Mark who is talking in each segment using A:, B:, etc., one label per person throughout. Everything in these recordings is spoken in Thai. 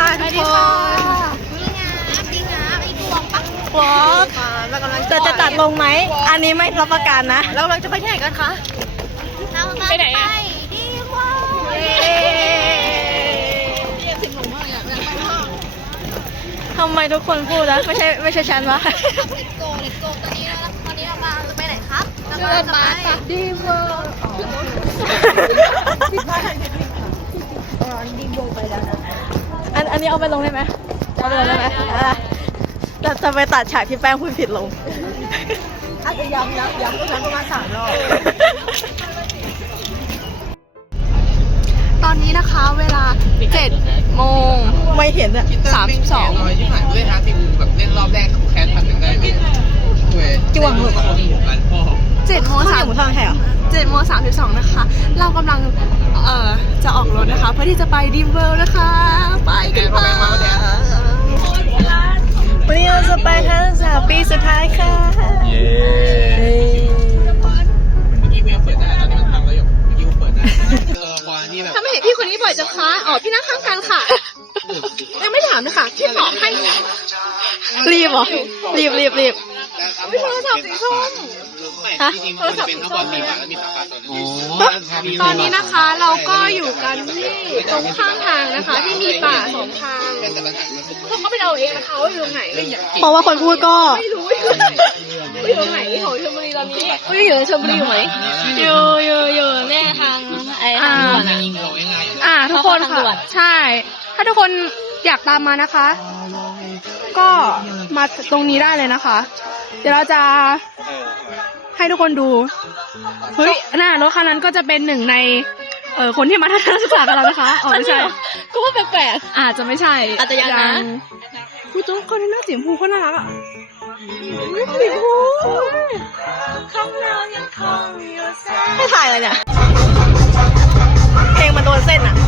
A: ทุกคน
B: ดีงาไอ้ดวงปัก
A: วอล์กจะตัดลงไหมอันนี้ไม่รับประกันนะเรากำลังจะไปที่ไหนกันคะ
B: เราไปไหนอะดีว่า
A: ทำไมทุกคนพูดแล้วไม่ใช่ฉันวะ
B: เลตโกตอนนี้เราจะไปไหนครับเราจะไปดีเวอร์ดีเวอร์ไปแล้วนะ
A: อันนี้เอาไปลงได้ไหมเอาไปลงได้ไหมเราจะไปตัดฉากที่แป้งพูดผิดลง
B: อาจจะย้ำก็ย้ำประมาณ3 รอบตอนนี้นะคะเวลา7 โมง
A: ไม่เห็นอะ
B: 32
C: ที่ผ่านด้วยนะที่แบบเล่นรอบแรกแคส1,000ได้เลย
A: จวงหลุด
B: 7 โมง
A: หมูทองแถว
B: 7 โมง 32นะคะเรากำลังจะออกรถนะคะเพื่อที่จะไปดีมเวิลด์นะคะไปกันค่ะ
A: วันนี้เราจะไปทั้ง3 ปีสุดท้ายค่ะ
C: เย้เมื่อกี้เปิดได้ตอนนี้มันทำแล้วอยู่เมื่อกี้เปิดได้นี่แบบ
B: ทำไมเห็นพี่คนนี้บ่อยจังคะอ๋อพี่นั่งข้างกันค่ะยังไม่ถามนะคะพี่ตอบให้
A: รีบเหรอรีบ
B: ไม่โทรศัพท์สีส้ม
C: จริงๆมันจะเป็นทั้งหมด4 บาทแล้วมี3 บาท
B: ตอนนี้นะคะเราก็อยู่กันที่ตรงข้างทางนะคะที่มีป่า2 ทางพวกเขาไปเอาเองนะคะว่าอยู่ตรงไหน
A: เพราะว่าคนพูดก็
B: ไม่รู้ว่าอยู่ตรงไหนของชลบุรีตอนนี้อยู่ชลบุรีอยู่ไหม
A: อยู่แน่ทางไอ้ทางด่วน
B: ทุกคนค่ะใช่ถ้าทุกคนอยากตามมานะคะ ก็มาตรงนี้ได้เลยนะคะเดี๋ยวเราจะให้ทุกคนดูเฮ้ยรถคันนั้นก็จะเป็นหนึ่งในคนที่มาทัศนศึกษากับเรานะคะอ๋อไม่ใช่
A: ก็ว่าแปลก
B: อาจจะไม่ใช่
A: อาจจะยังนะ
B: ผู้โจ๊กคนนี้หน้าสีชมพูเขาน่ารักอ่ะสีชมพู
A: ไม่ถ่ายเลยเนี่ยเพลงมันโดนเส้นอ่ะ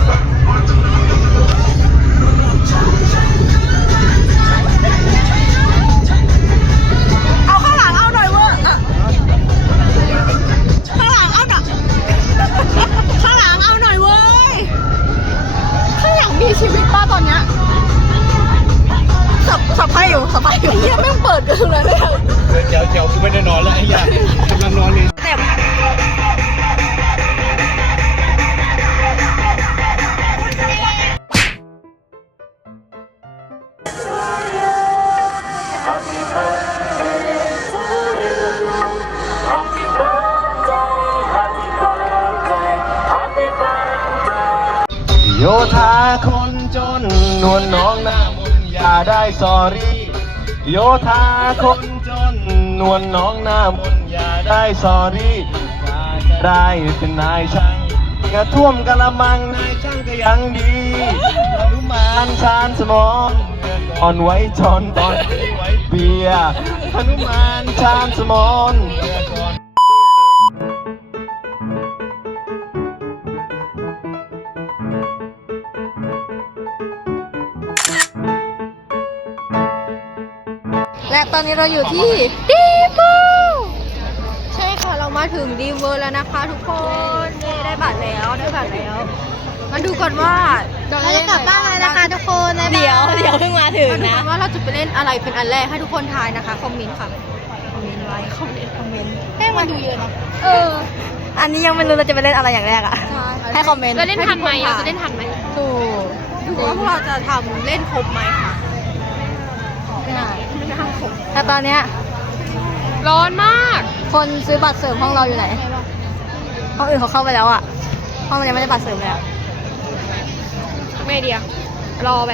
A: เอาข้างหลังเอาหน่อยเว้ยข้างหลังเอาหน่อยข้างหลังเอาหน่อยเว้ย
B: ข้างหลังมีชีวิตป้าตอนเนี้ย
A: สับไพ่อยู่
B: เฮียไม่เปิดกันเลย
C: เดี๋ยวกูไม่ได้นอนแล้วไอ้ยากำลังนอนเลย
A: เต็ม
C: โยธาคนจนนวลน้องหน้ามนอย่าได้สอรี่โยธาคนจนนวลน้องหน้ามนอย่าได้สอรี่จะได้เป็นนายช่างกระท่วมกะละมังนายช่างก็ยังดีอนุมานชานสมองก่อนไว้จอนตอนไว้เบียร์อนุมานชานสมอง
A: และตอนนี้เราอยู่ที่ดีมเวิลด์ใช่ค่ะเรามาถึงดีมเวิลด์แล้วนะคะทุกคนได้บัตรแล้วมาดูก่อนว่า
B: เราจะกลับบ้านแล้วนะคะทุกคน
A: เดี๋ยวเพิ่งมาถึงนะ
B: ว่าเราจะไปเล่นอะไรเป็นอันแรกให้ทุกคนทายนะคะคอมเมนต์ค่ะ
A: คอมเมนต์ไว้คอมเมนต์
B: ให้มันดูเยอะนะ
A: อันนี้ยังไม่รู้เราจะไปเล่นอะไรอย่างแรกอ่ะให้คอมเมนต์
B: เราเล่นทันไหมเราจะเล่นทันไหม
A: ถูก
B: ดูว่าพวกเราจะทำเล่นครบไหมค่ะไม่ทำครบ
A: แต่ตอนเนี้ย
B: ร้อนมาก
A: คนซื้อบัตรเสริมห้องเราอยู่ไหนห้องอื่นเขาเข้าไปแล้วอ่ะห้องมันยังไม่ได้บัตรเสริมเลยอ่ะ
B: ไม่เดียวรอไป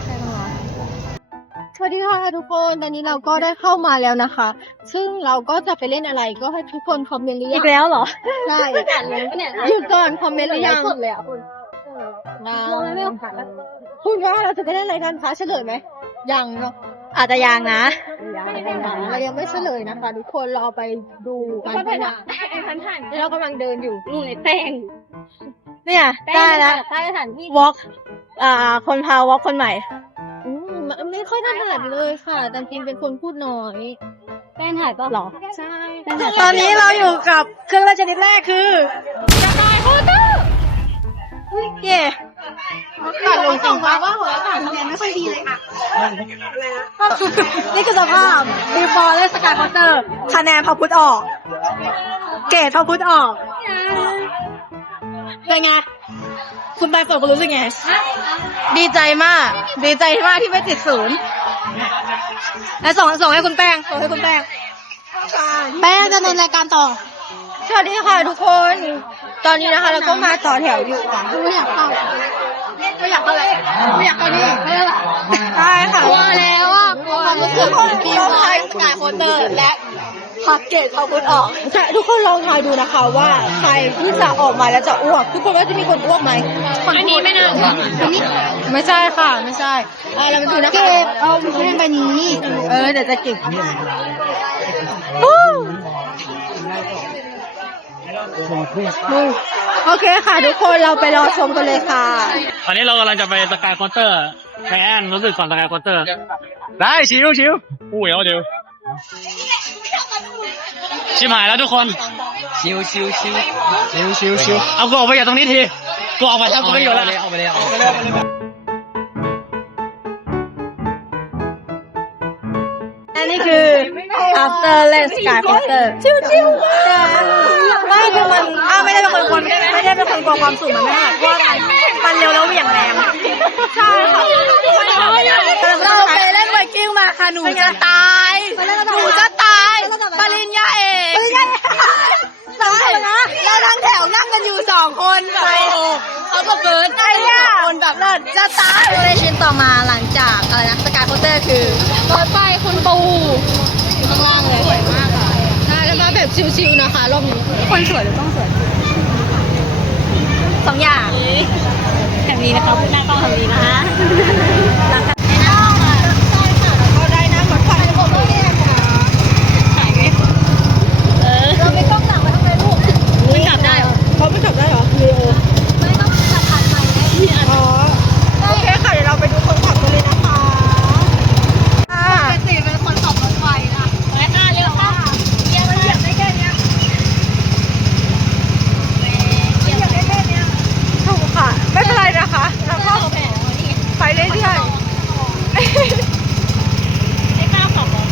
B: สวัสดีค่ะทุกคนตอนนี้เราก็ได้เข้ามาแล้วนะคะซึ่งเราก็จะไปเล่นอะไรก็ให้ทุกคนคอมเมนต์หรือยัง
A: อีกแล้วเหรอ
B: ใช่อยู่ก่อนคอมเมนต์หรือยังเลยอ่ะคุณคุณว่าเราจะไปเล่นอะไรกันคะเฉลยไหมยังเนาะ
A: อาจจะยังนะ
B: เรายังไม่เฉลยนะคะทุกคนรอไปดูกันนะเรากำลังเดินอยู่นู่นในแป้ง
A: เนี่ยได้แล้ว
B: ใต้สถานที่
A: walk คนพา walk คนใหม่
B: ไม่ค่อยถนัดเลยค่ะแต่จริงเป็นคนพูดน้อยแป้งถ่ายป่ะหรอใช่
A: ตอนนี้เราอยู่กับเครื่องเล่นชนิดแรกคือ
B: จะนายโฮเตอร์
A: เย่
B: ตัดลงจริงป่ะว่าหัวตัดไม่ค่อยดีเลยค่ะนี่คือสภาพบีฟอร์เล่นสกายคอร์เตอร์คะแนนพอพุทธออก เกรดพอพุทธออกเป็นไงคุณใบเฟิร์นคุณรู้สึกไงดีใจมากที่ไม่ติดศูนย์แล้วส่งให้คุณแป้งแป้งดำเนินรายการต่อสวัสดีค่ะทุกคนตอนนี้นะคะเราก็มาต่อแถวอยู่ค่ะไม่อยากเข้าอะไรไม่อยากเข้านี่ใช่ค่ะว่าแล้วอ่ะความรู้สึกของทีมไทยสกายโคเตอร์และพักเกตเขาพูดออกทุกคนลองทายดูนะคะว่าใครที่จะออกมาแล้วจะอ้วกทุกคนว่าจะมีคนอ้วกไหมอันนี้ไม่น่าไม่ใช่ค่ะไม่ใช่เราไปดูนะคะเก็บเอาไม่ใช่ใบนี้เดี๋ยวจะเก็บโอเคค่ะทุกคนเราไปรอชมกันเลยค่ะ
D: ตอนนี้เรากำลังจะไปสกายคอร์เตอร์ไทแอนรู้สึกก่อนสกายคอร์เตอร์ได้ชิวอู้เดี๋ยวชิบหายแล้วทุกคนชิวเอากูออกไปจากตรงนี้ทีกูออกไปแล้วกูไม่อยู่แล้วออกไปเลย
B: อันนี้คือ after เล่น sky porter ชิวๆไม่คือมันไม่ได้เป็นคนกลัวความสูงมันไม่ค่ะเพราะมันเร็วแล้วเหวี่ยงแรงใช่ค่ะเราไปเล่นไวกิ้งมาค่ะหนูจะตายปริญญาเอกใช่แล้วทั้งแถวนั่งกันอยู่2 คนแบบเขาก็เบิร์ดคนแบบเลิศจะตายเลยชิ้นต่อมาหลังจากอะไรนะสกายโคเตอร์คือรถไฟคุณปูข้างล่างเลยสวยมากค่ะใช่แล้วมาแบบชิวๆนะคะรอบนี้คนสวยหรือต้องสวย2 อย่างแบบนี้นะคะพูดหน้ากล้องแบบนี้นะคะเราไม่ต้องสั่งมาทำไมลูกไม่กลับได้เหรอเขาไม่กลับได้เหรอวีโอไม่ต้องจัดการใหม่เลยอ๋อโอเคค่ะเดี๋ยวเราไปดูคนขับกันเลยนะคะเป็นคนขับรถไฟนะแล้วค่ะเร็วค่ะเกียร์มันเหยียบได้แค่เนี้ยถูกค่ะไม่เป็นไรนะคะเราก็ไปเรื่อยๆไม่กล้าขับหรอ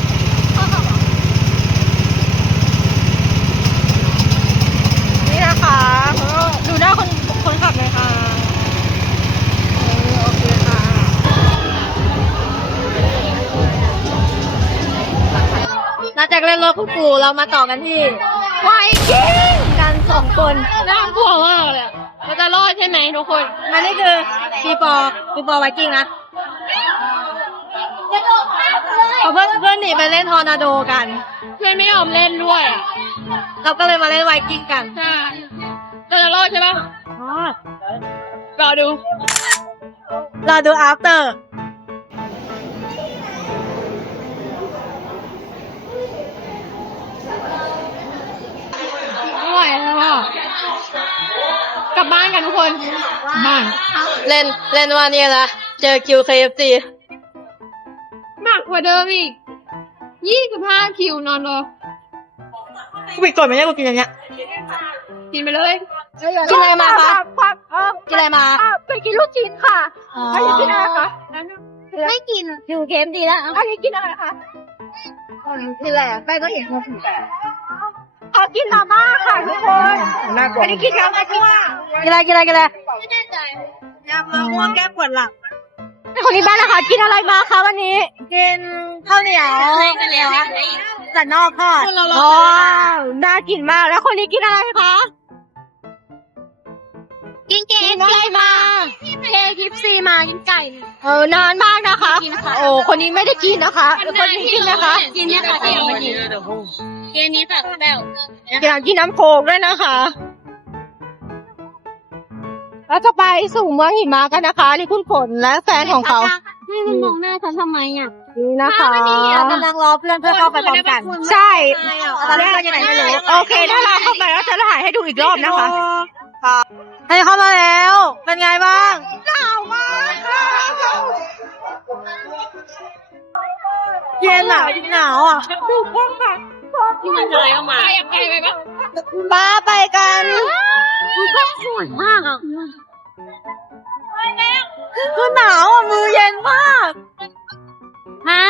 B: นี่นะคะดูหน้าคนขับเลยค่ะโอเคค่ะหลังจากเล่นรถคุณปู่เรามาต่อกันที่ไวกิ้งกัน2 คนน่ากลัวมากเลยเราจะรอดใช่ไหมทุกคนมันนี่คือปีปอไวกิ้งนะเพื่อนหนีไปเล่นทอร์นาโดกันเพื่อนไม่ยอมเล่นด้วยเราก็เลยมาเล่นไวกิ้งกันใช่เราจะรอดใช่ปะรอดู after ไม่ไหวแล้วอ่ะกลับบ้านกันทุกคนบ้านเล่นวันนี้ละเจอคิว KFC หนักกว่าเดิมอีก25 คิวนอนรอกูปิดก่อนไหมเนี่ยกูกินอย่างเงี้ยกินไปเลยกินอะไรมาคะกินอะไรมาไปกินลูกชิ้นค่ะใครจะกินอะไรคะไม่กินอยู่เค็มดีแล้วใครจะกินอะไรคะนี่แหละแป้งก็เห็นมาถึงกินมาม่าค่ะทุกคนไม่ได้กินยำอะไรกินอะไรไม่แน่ใจยำมะม่วงแก้ปวดหลังคนนี้บ้านนะคะกินอะไรมาคะวันนี้กินข้าวเหนียวสันนอกทอดน่ากินมากแล้วคนนี้กินอะไรคะกินอะไรมาKFCมากินไก่นานมากนะคะโอ้คนนี้ไม่ได้กินนะคะคนนี้กินนะคะกินเนี่ยค่ะที่เอามากินเกมนี้แบบแบวอยากกินน้ำโค้กด้วยนะคะเราจะไปสู่เมืองหิมะกันนะคะนี่คุณฝนและแฟนของเขาให้มันมองหน้าฉันทำไมอ่ะนี่นะคะกำลังรอเพื่อนเข้าไปพร้อมกันใช่ตอนแรกเราจะไหนไม่รู้โอเคถ้าเราเข้าไปแล้วจะถ่ายให้ดูอีกรอบนะคะให้เข้ามาแล้วเป็นไงบ้างหนาวมากเย็นอ่ะหนาวอ่ะถูกต้องค่ะที่มันอะไรออกมาไปไปปะป้าไปกันมันก็สวยมากอ่ะ
A: คือหนาวอ่ะมือเย็นมากไฮ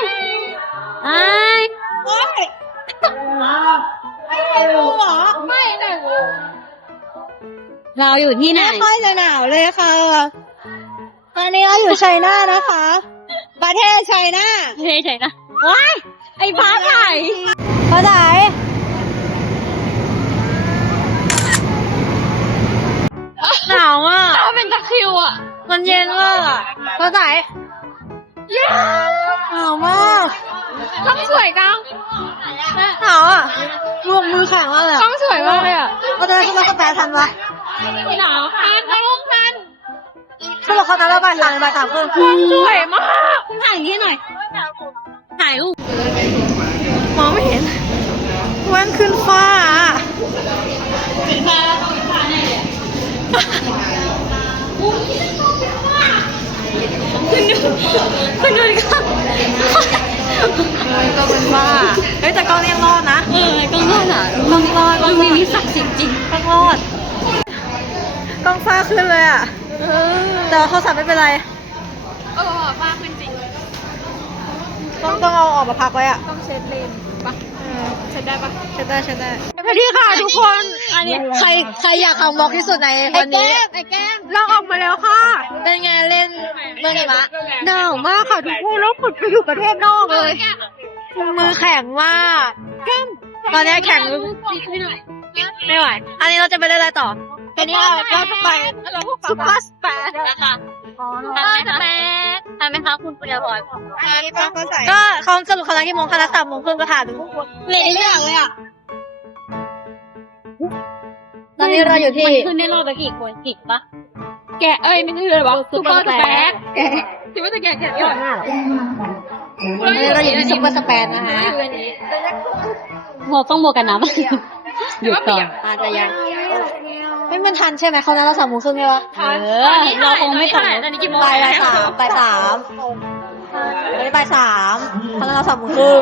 A: เราอยู่ที่ไหนไม่ค่อยจะหนาวเลยค่ะตอนนี้เราอยู่ไชน่านะคะ ประเทศไชน่าว้ายไอ้ฟ้าใหญ่ฟ้าใหญ่หนาวมากหนาวเป็นตะคริวอ่ะมันเย็นมากอ่ะฟ้าใหญ่หนาวมากต้องสวยจังหนาวอ่ะรวมมือแข็งมากเลยต้องสวยมากเลยอ่ะเราจะขึ้นรถกาแฟทันปะหนาวทันสรุปเขานัดเราบ่าย3 หรือบ่าย 3 ครึ่งสวยมากคุณถ่ายนี้หน่อยถ่ายรูปมองไม่เห็นวันขึ้นฟ้าคุณดูดิค่ะก็เป็นบ้าเฮ้ยแต่กล้องยังรอดนะกล้องรอดอ่ะกล้องรอดกล้องมีศักดิ์สิทธิ์จริงกล้องรอดกล้องฟ้าขึ้นเลยอ่ะแต่ว่าเขาสั่งไม่เป็นไรฟ้าขึ้นจริงต้องเอาออกมาพักไว้อ่ะต้องเช็ดเลนปะเช็ดได้ปะเช็ดได้สวัสดีค่ะทุกคนอันนี้ใครอยากเอาม็อกที่สุดในวันนี้ไอ้แก้มเราออกมาแล้วค่ะเป็นไงเล่นเมื่อไงวะหนาวมากค่ะทุกคนแล้วฝึกไปอยู่ประเทศนอกเลยมือแข็งมากตอนนี้แข็งไม่ไหวอันนี้เราจะไปเล่นอะไรต่อตอนนี้เราจะไปซุปเปอร์สเปซนะคะทำไหมคะคุณปุญญาพรก็เขาสรุปคณะกี่โมงคณะ3 โมงครึ่งก็ถามทุกคนเลยเรื่องเลยอ่ะตอนนี้เราอยู่ที่ขึ้นได้รอบไปกี่คนกี่ปะแกไม่ใช่เลยวะซุปเปอร์สเปซคิดว่าจะแกะยอดตอนนี้เราอยู่ที่ซุปเปอร์สเปซนะคะเราต้องโมกันนะหยุดก่อนอาจจะยังไม่มันทันใช่ไหมเขานัดเรา3 โมงครึ่งใช่ปะเราคงไม่ทันบ่าย 3บ่าย 3เขานัดเรา3 โมงครึ่ง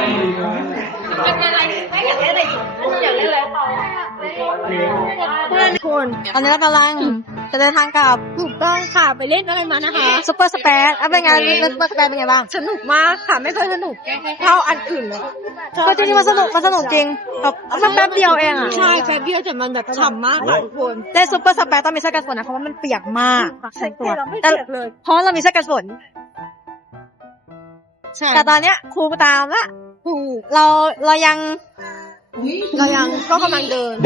A: อยากเล่นอะไรคุณตอนนี้เรากำลังจะเดินทางกลับถูกต้องค่ะไปเล่นอะไรมานะคะซุปเปอร์สเปซเป็นไงเล่นซุปเปอร์สเปซเป็นไงบ้างสนุกมากค่ะไม่เคยสนุกเท่าอันอื่นเลยก็จริงๆมันสนุกจริงแบบมันแป๊บเดียวเองอ่ะใช่แป๊บเดียวแต่มันแบบฉ่ำมากทุกคนได้ซุปเปอร์สเปซต้องมีเสื้อกันฝนนะเพราะว่ามันเปียกมากใส่ตัวแต่เพราะเรามีเสื้อกันฝนแต่ตอนเนี้ยครูตามละเรายังก็กำลังเดิน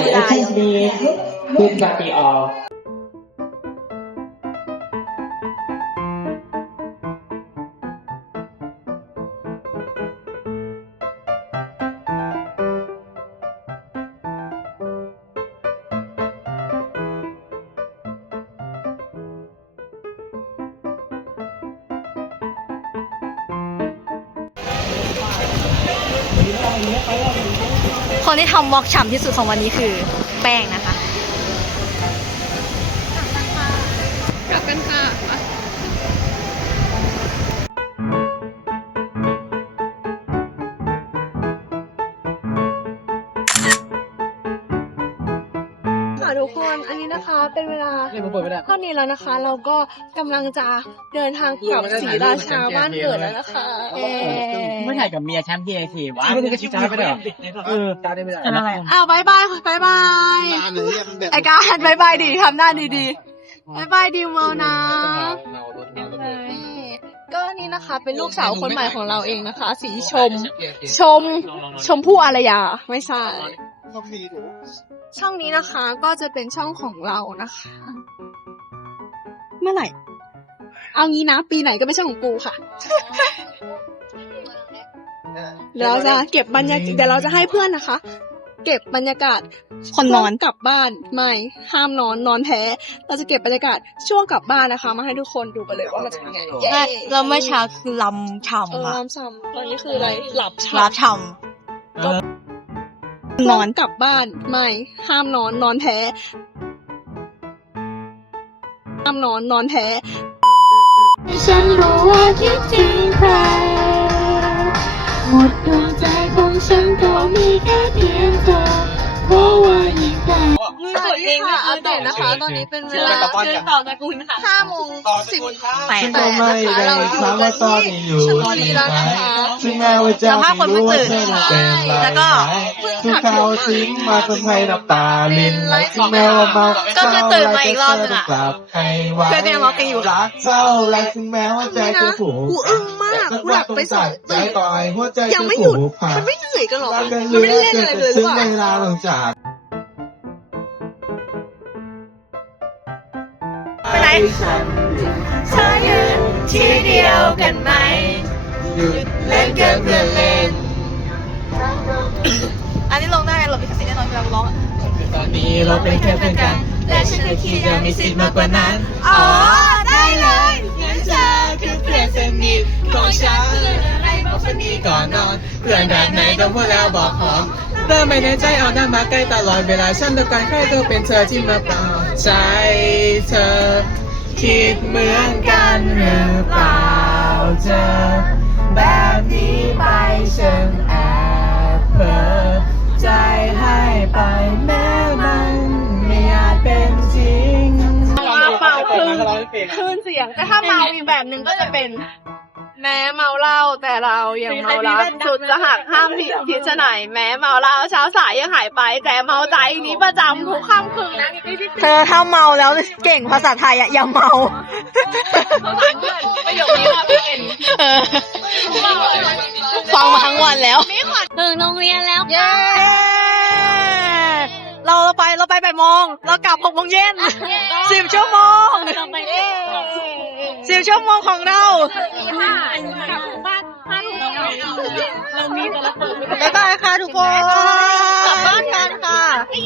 C: ขึ้นปฏิออก
A: คนที่ทำวอล์กฉ่ำที่สุดของวันนี้คือแป้งนะคะกลับกันค่ะทุกคนอันนี้นะคะเป็นเวลาเท่านี้แล้วนะคะเราก็กำลังจะเดินทางกลับศรีราชาบ้านเกิดแล้วนะคะ
D: ไม่ถ่ายกับเมียแชมป์ที่ไอทีวะไม่ได้ก็ชิจ้าไปเด้อจ้าได้ไม่ได้
B: บายบายไอการบายดีทำหน้าดีบายดีเมานะก็นี่นะคะเป็นลูกสาวคนใหม่ของเราเองนะคะสีชมพู่อารยาไม่ใช่ช่องนี้นะคะก็จะเป็นช่องของเรานะคะเมื่อไหร่เอางี้นะปีไหนก็ไม่ใช่ของกูค่ะเดี๋ยวเราจะเก็บบรรยากาศเดี๋ยวเราจะให้เพื่อนนะคะเก็บบรรยากาศคนนอนกลับบ้านไม่ห้ามนอนแท้เราจะเก็บบรรยากาศช่วงกลับบ้านนะคะมาให้ทุกคนดูกันเลยว่ามันจะเป็นยังไง
A: เราเมื่อเช้าคือลำฉ่ำ
B: ลำฉ่ำตอนนี้คืออะไรหลับฉ่ำนอนกลับบ้านไม่ห้ามนอนแท้ห้ามนอนแท้
E: ฉันรู้ว่าคิดถึงใครหมดดวงใจของฉันก็มีแค่เพียงเธอเพราะว่ายิ่งใคร
A: สวัสดีค่ะอัปเดตนะคะ ตอนนี้เป็นเวลา5 โมง
C: ซึ่งก็ไม่ได้ถามว่าตอนนี้อยู่ที่ไหนซึ่งแม้ว่าจะไม่รู้ว่าเธอนั้นเป็นอะไรทุกเขาทิ้งมาทำให้น้ำตาลินไหลซึ่งแม้ว่าเมา
A: ก็คือตื่นมาอีกรอบนึงอะ
C: กลับให้ไว้
A: เพื่อนก็ยังร้องเพลงอยู่
C: รักเท่าไรซึ่งแม้ว่าใจจะผูก
A: กูอึ้งมากกูหลับไปสอง
C: ใจต่อยหัวใจ
A: ยัง
C: จะ
A: ไม่หยุ
C: ผู
A: ด
C: กพัน
A: มันไม่เหนื่อยกันหรอ
C: รักกัน
A: มัน
C: เรื่
A: ไม่
C: อย
A: ได้เล่นอะไร
C: ๆ
A: เลยหรื
C: ซึ่
A: อง เปล่า
C: เวลาหลังจาก
A: ไปไหนเธอยืนที่เดียวกันไหม
C: หยุดเล่นกันเพื่อเล่น
A: อันนี้ลงได้หลบลิขสิทธิ์แน่นอนเวลาร้องอะ
C: ตอนนี้เราเป็นแค่เพื่อนกันและฉันก็คิดจะมีสิทธิ์มากกว่านั้น
A: อ๋อ ได้เลย
C: งั้นเธอคือเพื่อนสนิทของฉันอะไรบอกฝันดีก่อนนอน เพื่อนแบบไหนต้องพูดแล้วบอกหอมเริ่มไม่ในใจเอาหน้ามาใกล้ตลอดเวลาฉันต้องการใครก็เป็นเธอที่มาปลอบใจเธอ คิดเหมือนกันหรือเปล่าเธอ แบบนี้ไปฉันแอบเพ้อใจให้ไปแม้มันไม่อาจเป็นจริง
B: เป่าคลื่นเสียง แต่ถ้าเมาอีกแบบหนึ่งก็จะเป็น แม้เมาเหล้าแต่เรายังเมารักสุดจะหักห้ามผิดคิดชะไหนแม้เมาเหล้าเช้าสายยังหายไป แต่เมาใจนี้ประจำทุกค่ำคืน
A: เธอถ้าเมาแล้วเก่งภาษาไทยอะอย่าเมา
B: ประโยคนี้ว่าไม่เป็น
A: ฟังมาทั้งวันแล้ว
E: ถึงโรงเรียนแล้ว
A: เย้ เราไป8 โมง เรากลับ6 โมงเย็น10 ชั่วโมง 10 ชั่วโมงของเราบ๊ายบายค่ะทุกคน กลับบ้านกันค่ะ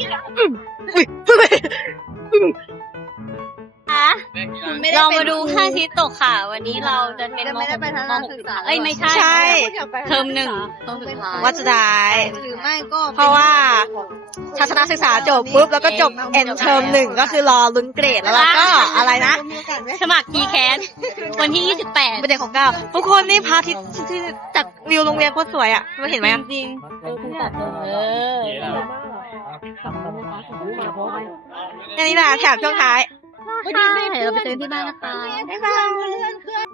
E: เรามาดูค่าทิตย์ตกค่ะ วันนี้เราจะเป็นม .6 เอ้ยไม่ใช่
A: ใช่
E: เทอม 1ต้องสุดท้าย
A: วัดสุดท้ายเพราะว่าทัศนศึกษาจบปุ๊บแล้วก็จบเอ็นเทอม 1ก็คือรอลุ้นเกรดแล้วก็อะไรนะ
E: สมัครทีแคสวันที่
A: เป็นเด็กของเก้าทุกคนนี่พระอาทิตย์ที่จากวิวโรงเรียนโคตรสวยอ่ะมันเห็นไหม
E: 28 จริงๆ
A: อันนี้แหละแถบช่วงท้าย
E: ใช่เราไปเจอที่บ้านนะคะ
A: บ๊ายบาย